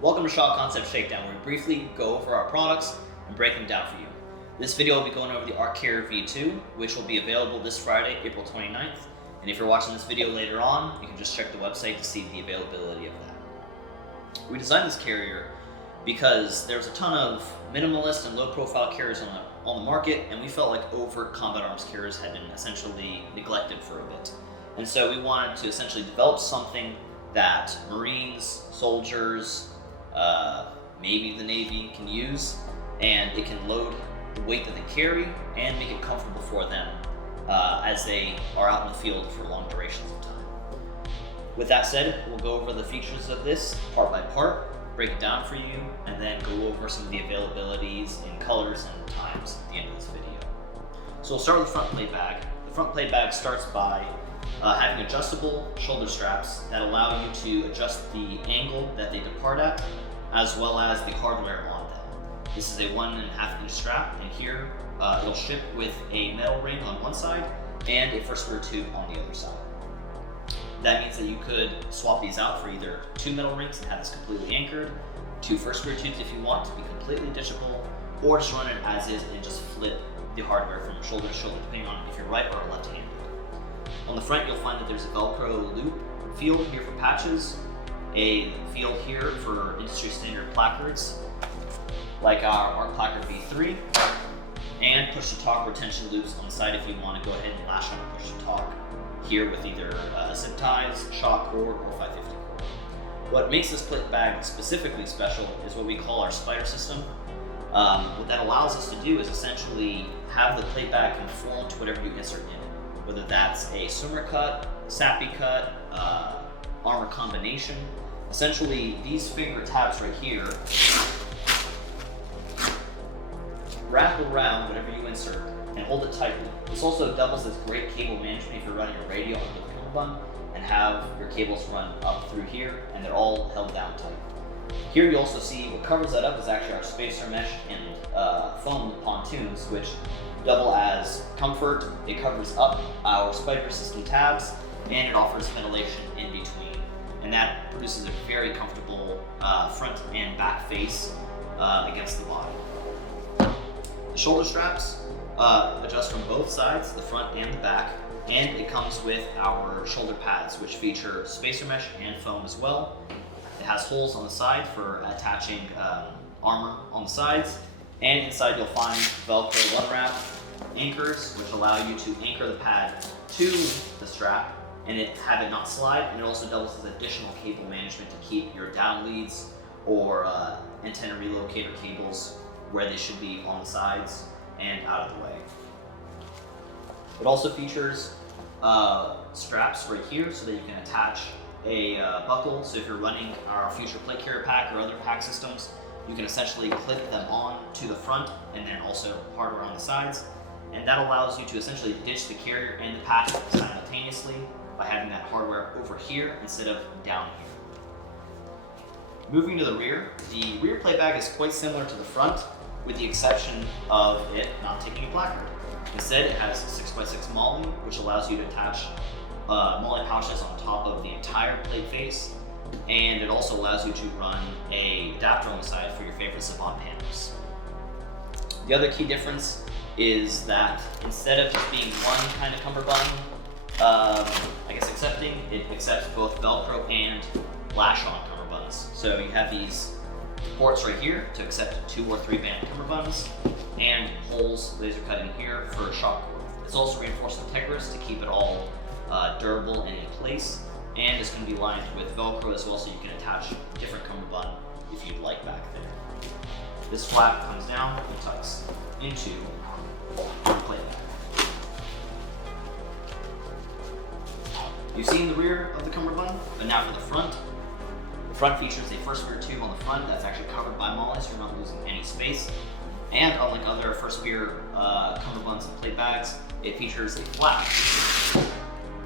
Welcome to Shop Concept Shakedown, where we briefly go over our products and break them down for you. This video will be going over the Arc Carrier V2, which will be available this Friday, April 29th. And if you're watching this video later on, you can just check the website to see the availability of that. We designed this carrier because there's a ton of minimalist and low-profile carriers on the market, and we felt like overt combat arms carriers had been essentially neglected for a bit. And so we wanted to essentially develop something that Marines, soldiers, maybe the Navy can use, and it can load the weight that they carry and make it comfortable for them as they are out in the field for long durations of time. With that said, we'll go over the features of this part by part, break it down for you, and then go over some of the availabilities in colors and times at the end of this video. So we'll start with the front plate bag. The front plate bag starts by having adjustable shoulder straps that allow you to adjust the angle that they depart at, as well as the hardware on them. This is a 1.5 inch strap, and here it'll ship with a metal ring on one side and a first square tube on the other side. That means that you could swap these out for either 2 metal rings and have this completely anchored, 2 first square tubes if you want to be completely ditchable, or just run it as is and just flip the hardware from shoulder to shoulder depending on if you're right or left-handed. On the front, you'll find that there's a Velcro loop field here for patches, a field here for industry standard placards, like our Arc Placard V3, and push-to-talk retention loops on the side if you want to go ahead and lash on a push-to-talk here with either zip ties, shock cord, or 550 cord. What makes this plate bag specifically special is what we call our spider system. What that allows us to do is essentially have the plate bag conform to whatever you insert in it, whether that's a swimmer cut, sappy cut, armor combination. Essentially, these finger tabs right here wrap around whatever you insert and hold it tightly. This also doubles as great cable management if you're running a radio under the cummerbund and have your cables run up through here, and they're all held down tight. Here you also see what covers that up is actually our spacer mesh and foam pontoons, which double as comfort. It covers up our spider system tabs, and it offers ventilation in between. And that produces a very comfortable front and back face against the body. The shoulder straps adjust from both sides, the front and the back, and it comes with our shoulder pads, which feature spacer mesh and foam as well. It has holes on the side for attaching armor on the sides, and inside you'll find Velcro one wrap anchors, which allow you to anchor the pad to the strap and have it not slide, and it also doubles as additional cable management to keep your down leads or antenna relocator cables where they should be on the sides and out of the way. It also features straps right here so that you can attach a buckle. So if you're running our future plate carrier pack or other pack systems, you can essentially clip them on to the front and then also hardware on the sides. And that allows you to essentially ditch the carrier and the pack simultaneously by having that hardware over here instead of down here. Moving to the rear plate bag is quite similar to the front, with the exception of it not taking a placard. Instead, it has 6x6 MOLLE, which allows you to attach MOLLE pouches on top of the entire plate face, and it also allows you to run a adapter on the side for your favorite savant panels. The other key difference is that instead of just being one kind of cummerbund, accepting, it accepts both Velcro and lash-on cummerbunds. So you have these ports right here to accept 2 or 3 band cummerbunds, and holes laser cut in here for a shock cord. It's also reinforced with Tegris to keep it all durable and in place, and it's going to be lined with Velcro as well, so you can attach a different cummerbund if you'd like back there. This flap comes down and tucks into the plate bag. You've seen the rear of the cummerbund, but now for the front. The front features a first spear tube on the front that's actually covered by MOLLE, so you're not losing any space. And unlike other first spear cummerbunds and plate bags, it features a flap,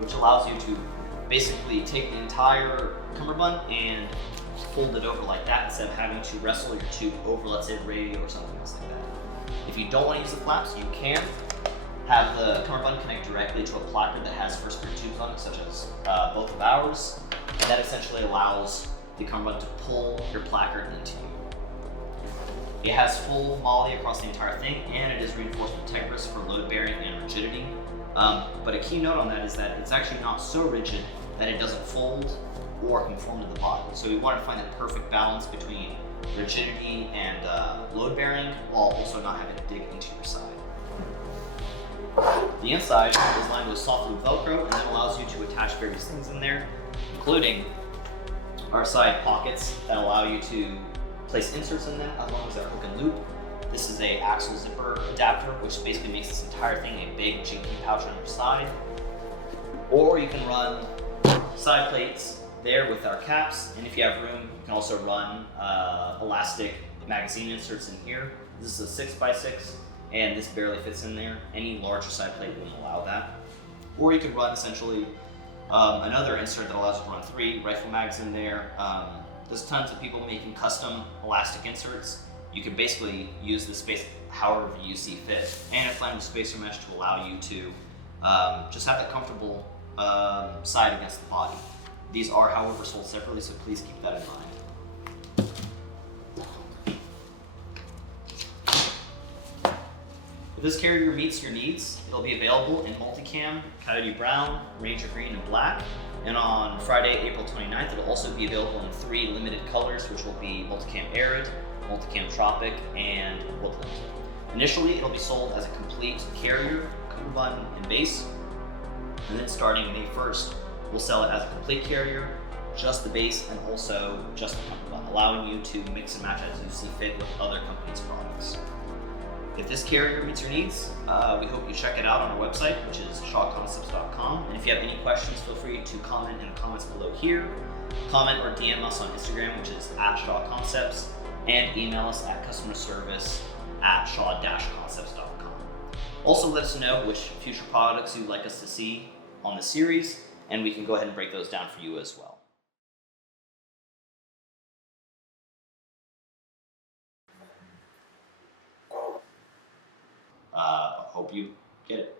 which allows you to basically take the entire cummerbund and fold it over like that instead of having to wrestle your tube over, let's say, a radio or something else like that. If you don't want to use the flaps, you can have the cummerbund connect directly to a placard that has first spear tubes on it, such as both of ours, and that essentially allows the Cummerbund to pull your placard into you. It has full MOLLE across the entire thing, and it is reinforced with Tegris for load bearing and rigidity. But a key note on that is that it's actually not so rigid that it doesn't fold or conform to the body. So we want to find the perfect balance between rigidity and load bearing, while also not having to dig into your side. The inside is lined with soft loop Velcro, and that allows you to attach various things in there, including our side pockets that allow you to place inserts in them as long as they're hook and loop. This is a axle zipper adapter, which basically makes this entire thing a big jinky pouch on your side. Or you can run side plates there with our caps, and if you have room, you can also run elastic magazine inserts in here. This is a 6x6, and this barely fits in there. Any larger side plate wouldn't allow that. Or you could run essentially another insert that allows you to run 3 rifle mags in there. There's tons of people making custom elastic inserts. You can basically use the space however you see fit, and it's lined with spacer mesh to allow you to just have that comfortable side against the body. These are, however, sold separately, so please keep that in mind. If this carrier meets your needs, it'll be available in multicam, coyote brown, ranger green, and black. And on Friday, April 29th, it'll also be available in 3 limited colors, which will be multicam arid, multicam tropic, and woodland. Initially, it'll be sold as a complete carrier, Cummerbund, and base. And then starting May 1st, we'll sell it as a complete carrier, just the base, and also just the Cummerbund, allowing you to mix and match as you see fit with other companies' products. If this carrier meets your needs, we hope you check it out on our website, which is shawconcepts.com. And if you have any questions, feel free to comment in the comments below here. Comment or DM us on Instagram, which is @shawconcepts, and email us at customerservice@shaw-concepts.com. Also, let us know which future products you'd like us to see on the series, and we can go ahead and break those down for you as well. Hope you get it.